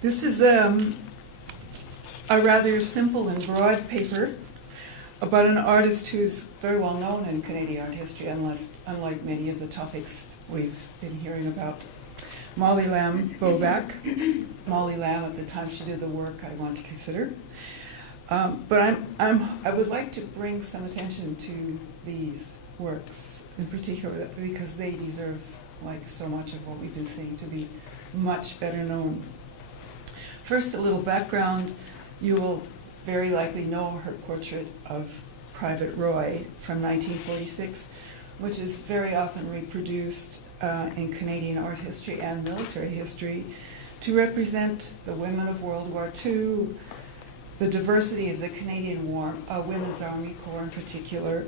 This is a rather simple and broad paper about an artist who's very well known in Canadian art history, unlike many of the topics we've been hearing about. Molly Lamb Bobak. Molly Lamb, at the time she did the work I want to consider. But I would like to bring some attention to these works in particular because they deserve, like so much of what we've been seeing, to be much better known. First, a little background. You will very likely know her portrait of Private Roy from 1946, which is very often reproduced in Canadian art history and military history to represent the women of World War II, the diversity of the Canadian Women's Army Corps in particular,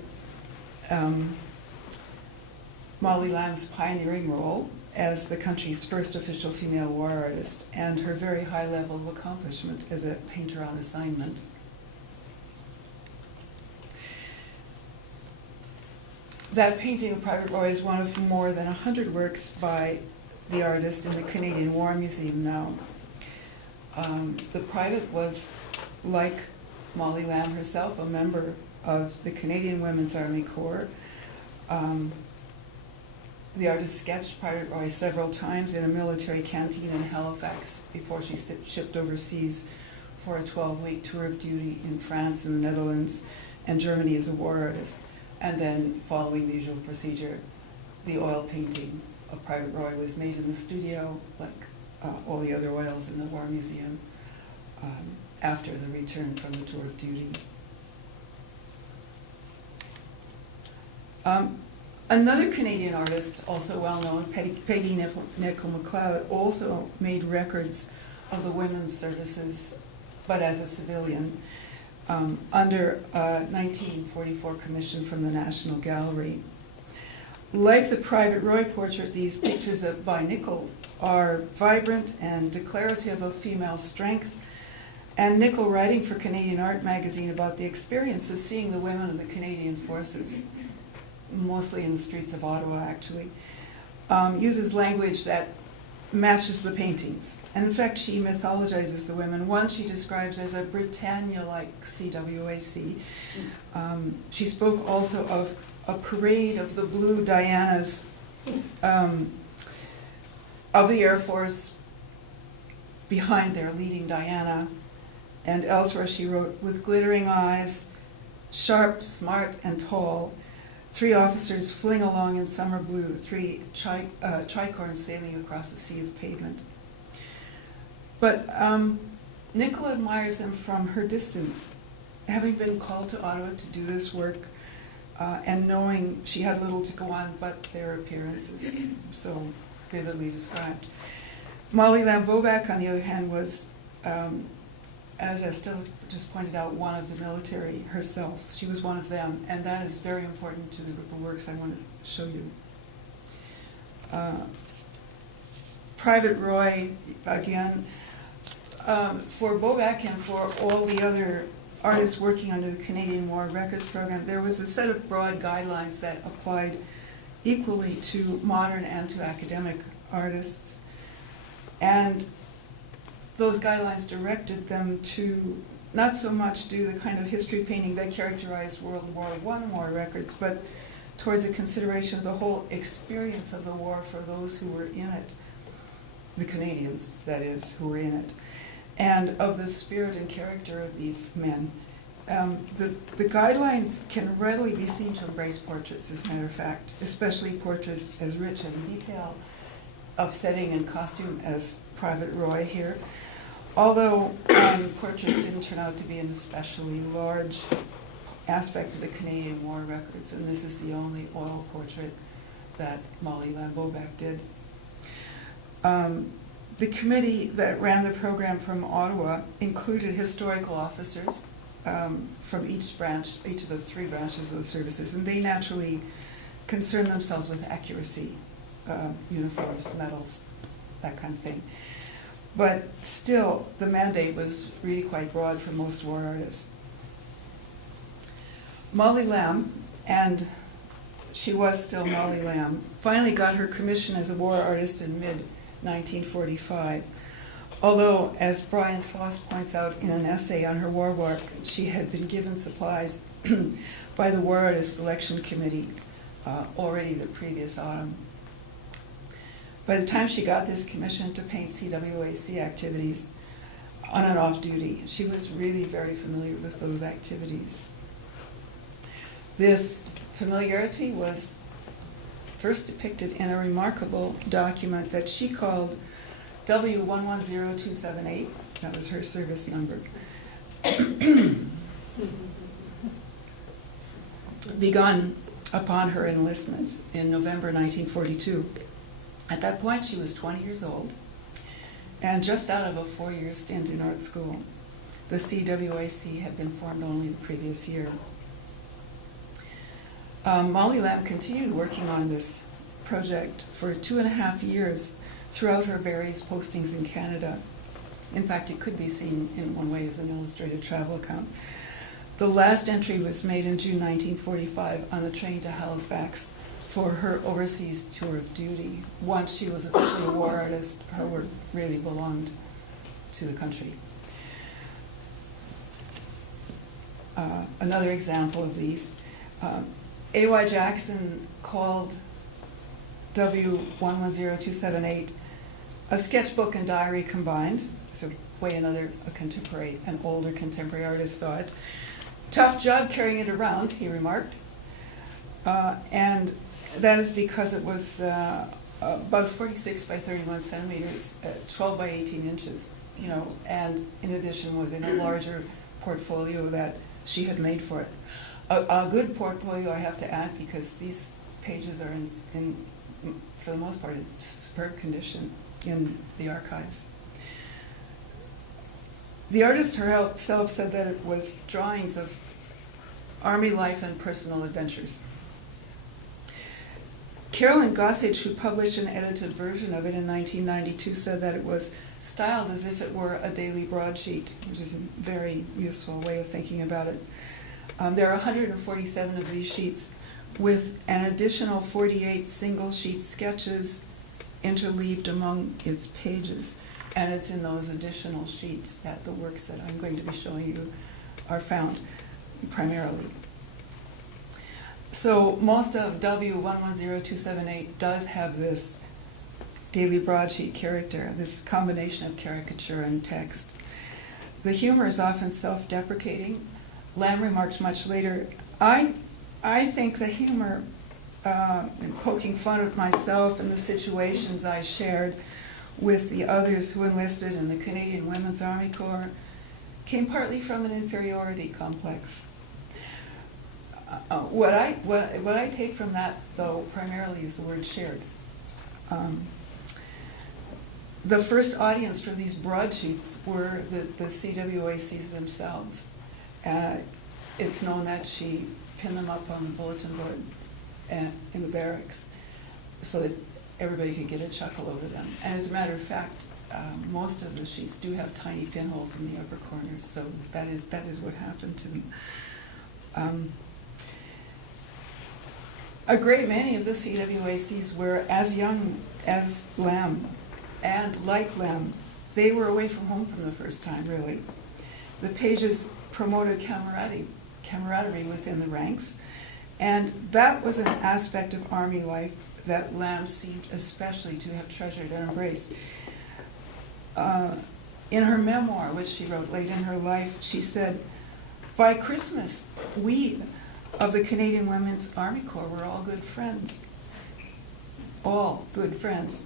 Molly Lamb's pioneering role as the country's first official female war artist, and her very high level of accomplishment as a painter on assignment. That painting of Private Roy is one of more than 100 works by the artist in the Canadian War Museum now. The Private was, like Molly Lamb herself, a member of the Canadian Women's Army Corps. The artist sketched Private Roy several times in a military canteen in Halifax before she shipped overseas for a 12-week tour of duty in France and the Netherlands and Germany as a war artist. And then, following the usual procedure, the oil painting of Private Roy was made in the studio, like all the other oils in the War Museum, after the return from the tour of duty. Another Canadian artist, also well known, Peggy MacLeod, also made records of the women's services, but as a civilian, under a 1944 commission from the National Gallery. Like the Private Roy portrait, these pictures by Nichol are vibrant and declarative of female strength, and Nichol writing for Canadian Art magazine about the experience of seeing the women of the Canadian forces, mostly in the streets of Ottawa actually, uses language that matches the paintings. And in fact, she mythologizes the women. One she describes as a Britannia-like CWAHI. She spoke also of a parade of the blue Dianas of the Air Force behind their leading Diana. And elsewhere she wrote, with glittering eyes, sharp, smart, and tall, 3 officers fling along in summer blue, 3 tricorns sailing across a sea of pavement. But Nichol admires them from her distance, having been called to Ottawa to do this work and knowing she had little to go on but their appearances, so vividly described. Molly Lamb Bobak, on the other hand, was, as Estelle just pointed out, one of the military herself. She was one of them, and that is very important to the group of works I want to show you. Private Roy, again, for Bobak and for all the other artists working under the Canadian War Records Program, there was a set of broad guidelines that applied equally to modern and to academic artists. And those guidelines directed them to not so much do the kind of history painting that characterized World War I war records, but towards a consideration of the whole experience of the war for those who were in it, the Canadians, that is, who were in it, and of the spirit and character of these men. The guidelines can readily be seen to embrace portraits, as a matter of fact, especially portraits as rich in detail of setting and costume as Private Roy here. Although portraits didn't turn out to be an especially large aspect of the Canadian War records, and this is the only oil portrait that Molly Lamb Bobak did. The committee that ran the program from Ottawa included historical officers from each branch, each of the 3 branches of the services, and they naturally concerned themselves with accuracy, uniforms, medals, that kind of thing. But still, the mandate was really quite broad for most war artists. Molly Lamb, and she was still Molly Lamb, finally got her commission as a war artist in mid-1945. Although, as Brian Foss points out in an essay on her war work, she had been given supplies by the War Artist Selection Committee already the previous autumn. By the time she got this commission to paint CWAC activities on and off duty, she was really very familiar with those activities. This familiarity was first depicted in a remarkable document that she called W110278. That was her service number. Begun upon her enlistment in November 1942. At that point, she was 20 years old and just out of a 4-year stint in art school. The CWAC had been formed only the previous year. Molly Lamb continued working on this project for 2.5 years throughout her various postings in Canada. In fact, it could be seen in one way as an illustrated travel account. The last entry was made in June 1945 on the train to Halifax for her overseas tour of duty. Once she was officially a war artist, her work really belonged to the country. Another example of these, A.Y. Jackson called W110278 a sketchbook and diary combined. So way an older contemporary artist saw it. Tough job carrying it around, he remarked. And that is because it was about 46 by 31 centimeters, 12 by 18 inches, and in addition was in a larger portfolio that she had made for it. A good portfolio, I have to add, because these pages are in for the most part, in superb condition in the archives. The artist herself said that it was drawings of army life and personal adventures. Carolyn Gossage, who published an edited version of it in 1992, said that it was styled as if it were a daily broadsheet, which is a very useful way of thinking about it. There are 147 of these sheets, with an additional 48 single sheet sketches interleaved among its pages. And it's in those additional sheets that the works that I'm going to be showing you are found primarily. So most of W110278 does have this daily broadsheet character, this combination of caricature and text. The humor is often self-deprecating. Lamb remarked much later, I think the humor in poking fun at myself and the situations I shared with the others who enlisted in the Canadian Women's Army Corps came partly from an inferiority complex. What I take from that, though, primarily is the word shared. The first audience for these broadsheets were the CWACs themselves. It's known that she pinned them up on the bulletin board in the barracks so that everybody could get a chuckle over them. And as a matter of fact, most of the sheets do have tiny pinholes in the upper corners, so that is what happened to them. A great many of the CWACs were as young as Lamb, and like Lamb, they were away from home from the first time, really. The pages promoted camaraderie within the ranks, and that was an aspect of Army life that Lamb seemed especially to have treasured and embraced. In her memoir, which she wrote late in her life, she said, "By Christmas, we of the Canadian Women's Army Corps were all good friends. All good friends.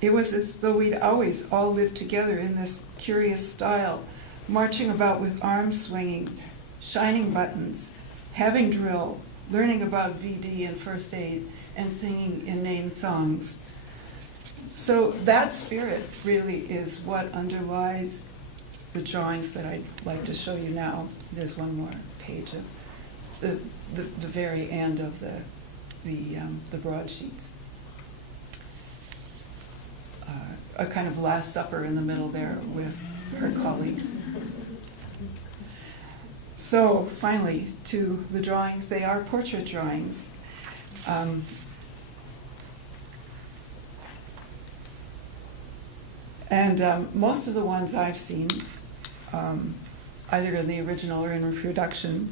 It was as though we'd always all lived together in this curious style, marching about with arms swinging, shining buttons, having drill, learning about VD and first aid, and singing inane songs." So that spirit really is what underlies the drawings that I'd like to show you now. There's one more page of the very end of the broadsheets. A kind of Last Supper in the middle there with her colleagues. So finally, to the drawings. They are portrait drawings. And most of the ones I've seen, either in the original or in reproduction,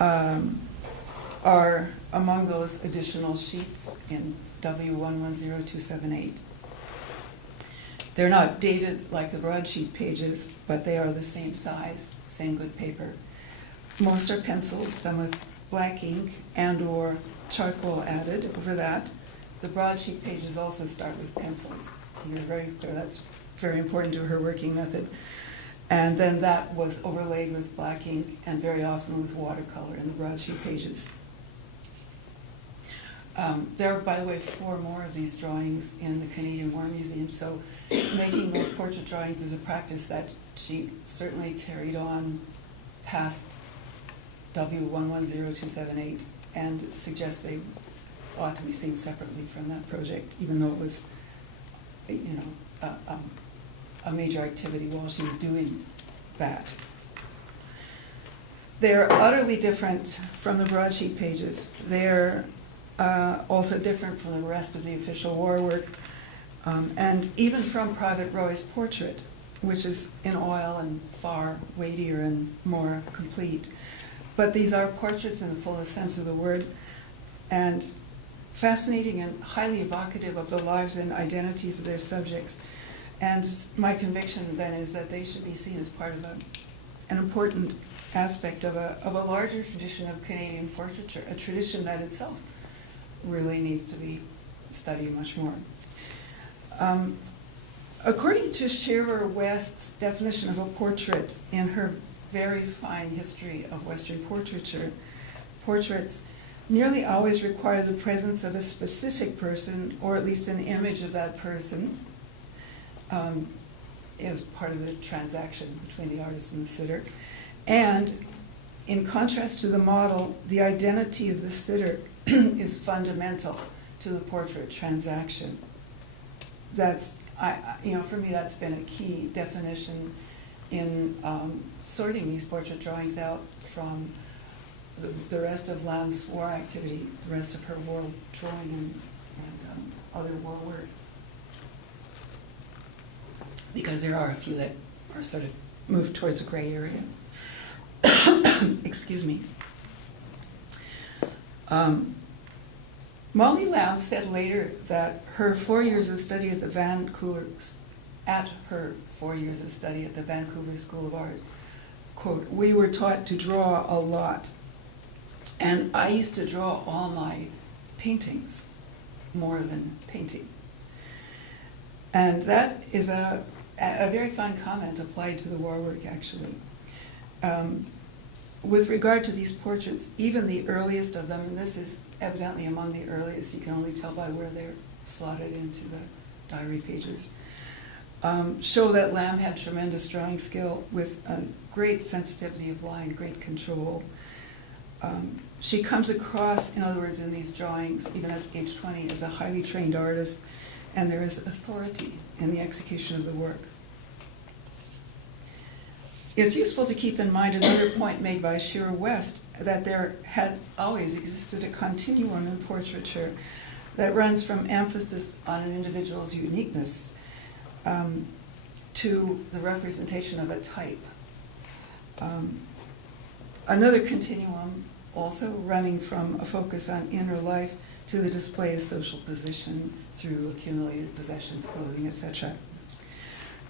are among those additional sheets in W110278. They're not dated like the broadsheet pages, but they are the same size, same good paper. Most are penciled, some with black ink and or charcoal added over that. The broadsheet pages also start with pencils. You're very clear that's very important to her working method. And then that was overlaid with black ink and very often with watercolor in the broadsheet pages. There are, by the way, 4 more of these drawings in the Canadian War Museum, so making those portrait drawings is a practice that she certainly carried on past W110278 and suggests they ought to be seen separately from that project, even though it was, you know, a major activity while she was doing that. They're utterly different from the broadsheet pages. They're also different from the rest of the official war work, and even from Private Roy's portrait, which is in oil and far weightier and more complete. But these are portraits in the fullest sense of the word, and fascinating and highly evocative of the lives and identities of their subjects. And my conviction then is that they should be seen as part of an important aspect of a larger tradition of Canadian portraiture, a tradition that itself really needs to be studied much more. According to Shearer West's definition of a portrait in her very fine history of Western portraiture, portraits nearly always require the presence of a specific person, or at least an image of that person, as part of the transaction between the artist and the sitter. And in contrast to the model, the identity of the sitter is fundamental to the portrait transaction. That's, for me, that's been a key definition in sorting these portrait drawings out from the rest of Lam's war activity, the rest of her war drawing and other war work. Because there are a few that are sort of moved towards a gray area. Excuse me. Molly Lamb said later that her 4 years of study at the Vancouver School of Art, quote, "We were taught to draw a lot. And I used to draw all my paintings more than painting." And that is a very fine comment applied to the war work, actually. With regard to these portraits, even the earliest of them, and this is evidently among the earliest, you can only tell by where they're slotted into the diary pages, show that Lamb had tremendous drawing skill with a great sensitivity of line, great control. She comes across, in other words, in these drawings, even at age 20, as a highly trained artist, and there is authority in the execution of the work. It's useful to keep in mind another point made by Shearer West, that there had always existed a continuum in portraiture that runs from emphasis on an individual's uniqueness to the representation of a type. Another continuum also running from a focus on inner life to the display of social position through accumulated possessions, clothing, etc.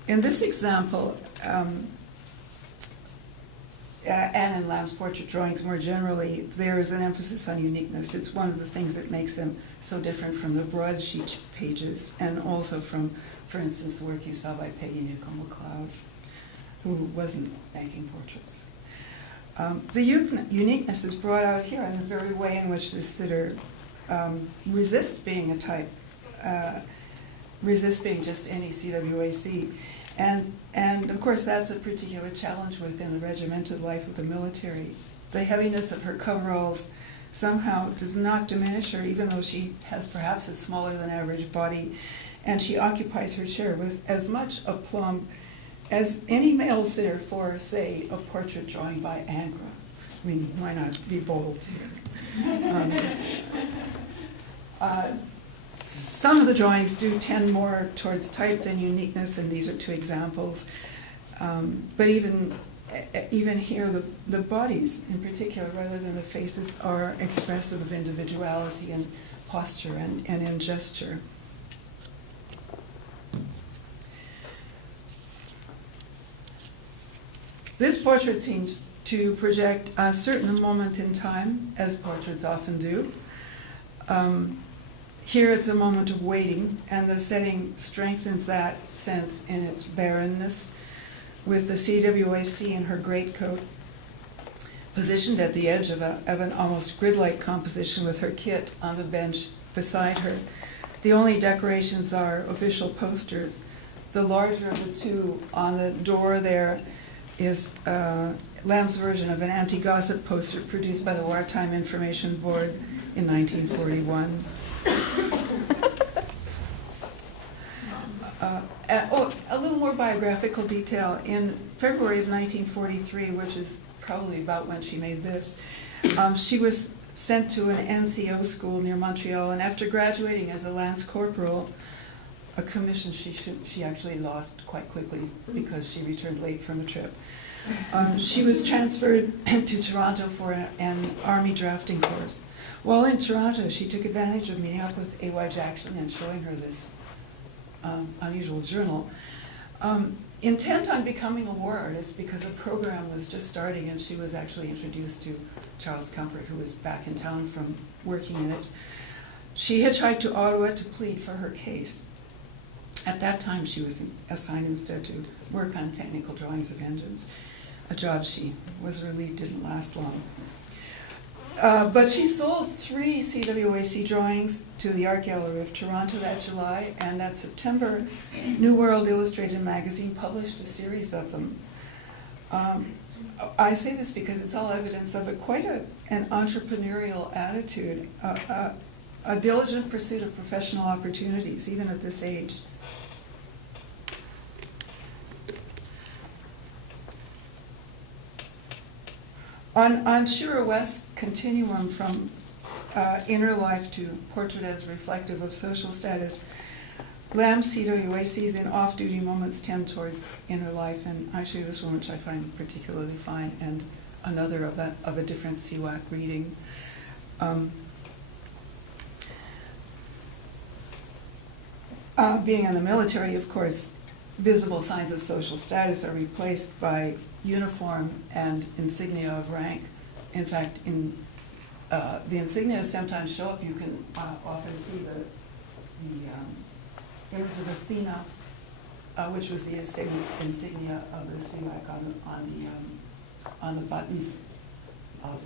In this example, and in Lamb's portrait drawings more generally, there is an emphasis on uniqueness. It's one of the things that makes them so different from the broadsheet pages, and also from, for instance, the work you saw by Peggy MacLeod, who wasn't making portraits. The uniqueness is brought out here in the very way in which this sitter resists being a type, resists being just any CWAC. And of course that's a particular challenge within the regimented life of the military. The heaviness of her coveralls somehow does not diminish her, even though she has perhaps a smaller than average body, and she occupies her chair with as much aplomb as any male sitter for, say, a portrait drawing by Ingres. I mean, why not be bold here? Some of the drawings do tend more towards type than uniqueness, and these are two examples. But even here, the bodies in particular, rather than the faces, are expressive of individuality and posture and in gesture. This portrait seems to project a certain moment in time, as portraits often do. Here it's a moment of waiting, and the setting strengthens that sense in its barrenness, with the CWAC in her greatcoat positioned at the edge of an almost grid-like composition with her kit on the bench beside her. The only decorations are official posters. The larger of the two on the door there is Lamb's version of an anti-gossip poster produced by the Wartime Information Board in 1941. A little more biographical detail. In February of 1943, which is probably about when she made this, she was sent to an NCO school near Montreal, and after graduating as a Lance Corporal, a commission she actually lost quite quickly because she returned late from a trip. She was transferred to Toronto for an Army drafting course. While in Toronto, she took advantage of meeting up with A.Y. Jackson and showing her this unusual journal. Intent on becoming a war artist because the program was just starting, and she was actually introduced to Charles Comfort, who was back in town from working in it. She hitchhiked to Ottawa to plead for her case. At that time, she was assigned instead to work on technical drawings of engines, a job she was relieved didn't last long. But she sold 3 CWAC drawings to the Art Gallery of Toronto that July, and that September, New World Illustrated magazine published a series of them. I say this because it's all evidence of quite an entrepreneurial attitude, a diligent pursuit of professional opportunities, even at this age. On Shearer West's continuum from inner life to portrait as reflective of social status, Lamb's CWACs in off-duty moments tend towards inner life, and I show you this one, which I find particularly fine, and another of a different CWAC reading. Being in the military, of course, visible signs of social status are replaced by uniform and insignia of rank. In fact, the insignia sometimes show up. You can often see the image of Athena, which was the insignia of the CWAC on the buttons of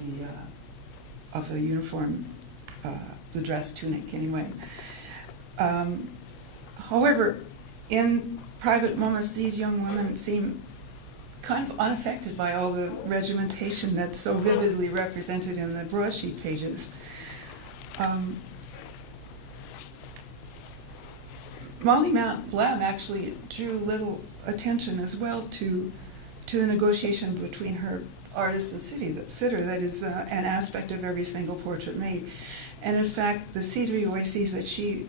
the uniform, the dress tunic anyway. However, in private moments, these young women seem kind of unaffected by all the regimentation that's so vividly represented in the broadsheet pages. Molly Lamb actually drew little attention as well to the negotiation between her artist and sitter. That is an aspect of every single portrait made. And in fact, the CWACs that she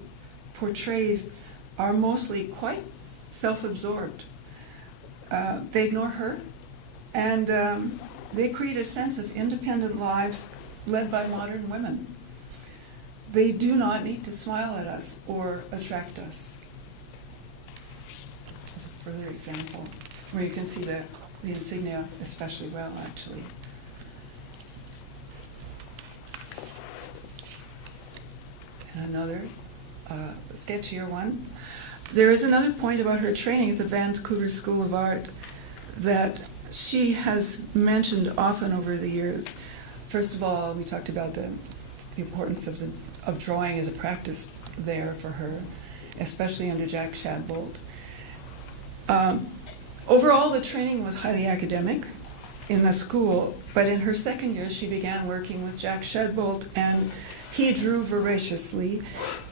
portrays are mostly quite self-absorbed. They ignore her, and they create a sense of independent lives led by modern women. They do not need to smile at us or attract us. As a further example, where you can see the insignia especially well, actually. And another sketchier one. There is another point about her training at the Vancouver School of Art that she has mentioned often over the years. First of all, we talked about the importance of drawing as a practice there for her, especially under Jack Shadbolt. Overall, the training was highly academic in the school, but in her second year, she began working with Jack Shadbolt, and he drew voraciously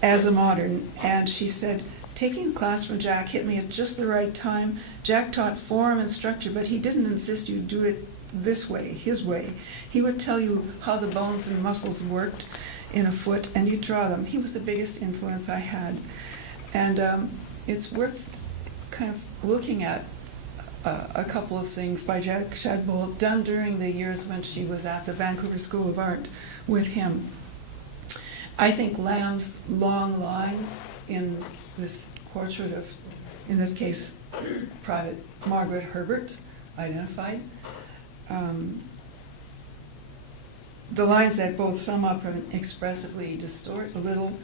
as a modern, and she said, taking the class from Jack hit me at just the right time. Jack taught form and structure, but he didn't insist you do it this way, his way. He would tell you how the bones and muscles worked in a foot, and you'd draw them. He was the biggest influence I had. And it's worth kind of looking at a couple of things by Jack Shadbolt done during the years when she was at the Vancouver School of Art with him. I think Lamb's long lines in this portrait of, in this case, Private Margaret Herbert, identified. The lines that both sum up and expressively distort a little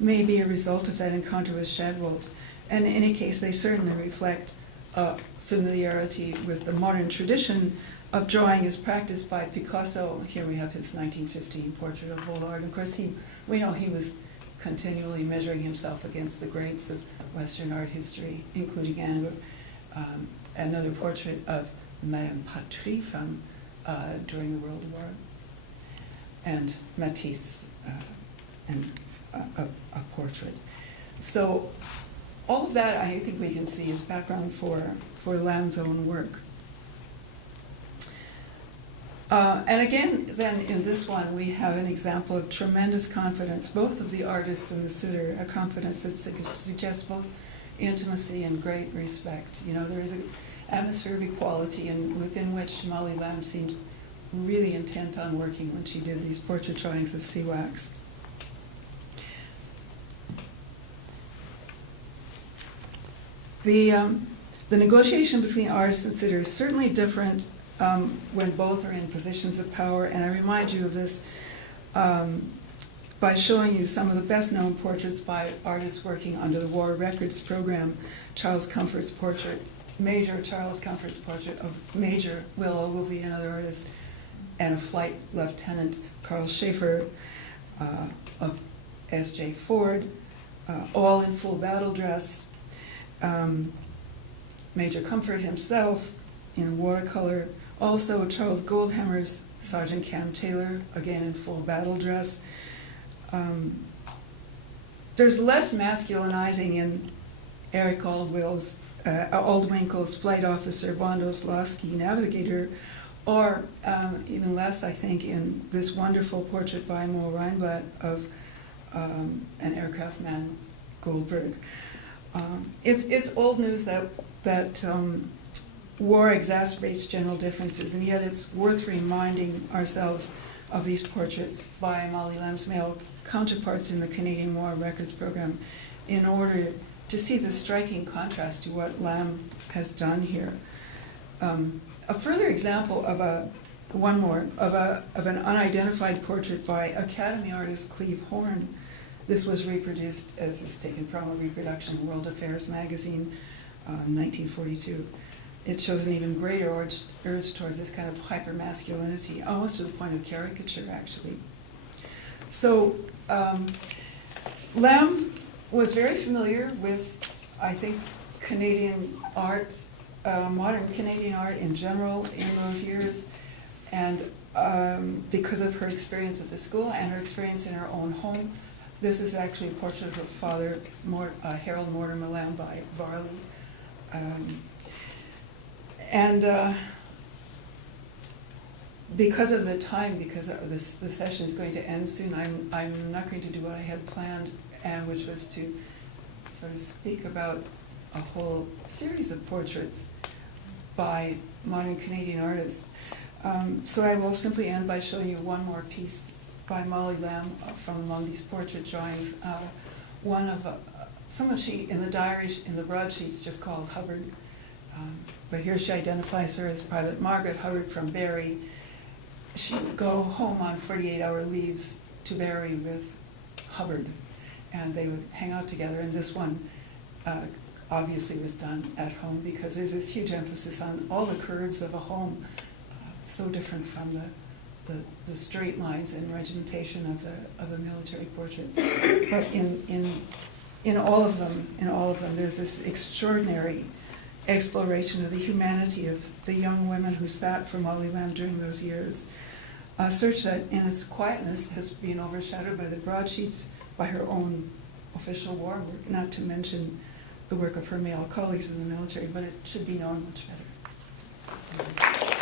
may be a result of that encounter with Shadbolt. And in any case, they certainly reflect familiarity with the modern tradition of drawing as practiced by Picasso. Here we have his 1915 portrait of Vollard. Of course, we know he was continually measuring himself against the greats of Western art history, including another portrait of Madame Patry from during the World War, and Matisse, and a portrait. So all of that, I think we can see as background for Lamb's own work. And again, then in this one, we have an example of tremendous confidence, both of the artist and the sitter, a confidence that suggests both intimacy and great respect. You know, there is an atmosphere of equality within which Molly Lamb seemed really intent on working when she did these portrait drawings of sea wax. The negotiation between artist and sitter is certainly different when both are in positions of power, and I remind you of this by showing you some of the best-known portraits by artists working under the War Records program. Charles Comfort's portrait, Major Charles Comfort's portrait of Major Will Ogilvie and other artists, and a Flight Lieutenant Carl Schaefer of S.J. Ford, all in full battle dress. Major Comfort himself in watercolor. Also Charles Goldhammer's Sergeant Cam Taylor, again in full battle dress. There's less masculinizing in Eric Aldwinkle's Flight Officer, Bondoslawski, Navigator, or even less, I think, in this wonderful portrait by Mo Reinblatt of an aircraft man, Goldberg. It's old news that war exacerbates general differences, and yet it's worth reminding ourselves of these portraits by Molly Lamb's male counterparts in the Canadian War Records program in order to see the striking contrast to what Lamb has done here. A further example of an unidentified portrait by Academy artist Cleve Horne. This was reproduced as is taken from a reproduction in World Affairs magazine, 1942. It shows an even greater urge towards this kind of hyper-masculinity, almost to the point of caricature, actually. So Lamb was very familiar with, I think, Canadian art, modern Canadian art in general in those years, and because of her experience at the school and her experience in her own home. This is actually a portrait of her father, Harold Mortimer Lamb, by Varley. Because of the time, because the session is going to end soon, I'm not going to do what I had planned, and which was to sort of speak about a whole series of portraits by modern Canadian artists. So I will simply end by showing you one more piece by Molly Lamb from among these portrait drawings. One of someone she in the diary, in the broadsheets, just calls Hubbard, but here she identifies her as Private Margaret Hubbard from Barrie. She would go home on 48-hour leaves to Barrie with Hubbard, and they would hang out together. And this one obviously was done at home because there's this huge emphasis on all the curves of a home, so different from the straight lines and regimentation of the military portraits. But in all of them, there's this extraordinary exploration of the humanity of the young women who sat for Molly Lamb during those years. A search that, in its quietness, has been overshadowed by the broadsheets, by her own official war work, not to mention the work of her male colleagues in the military, but it should be known much better.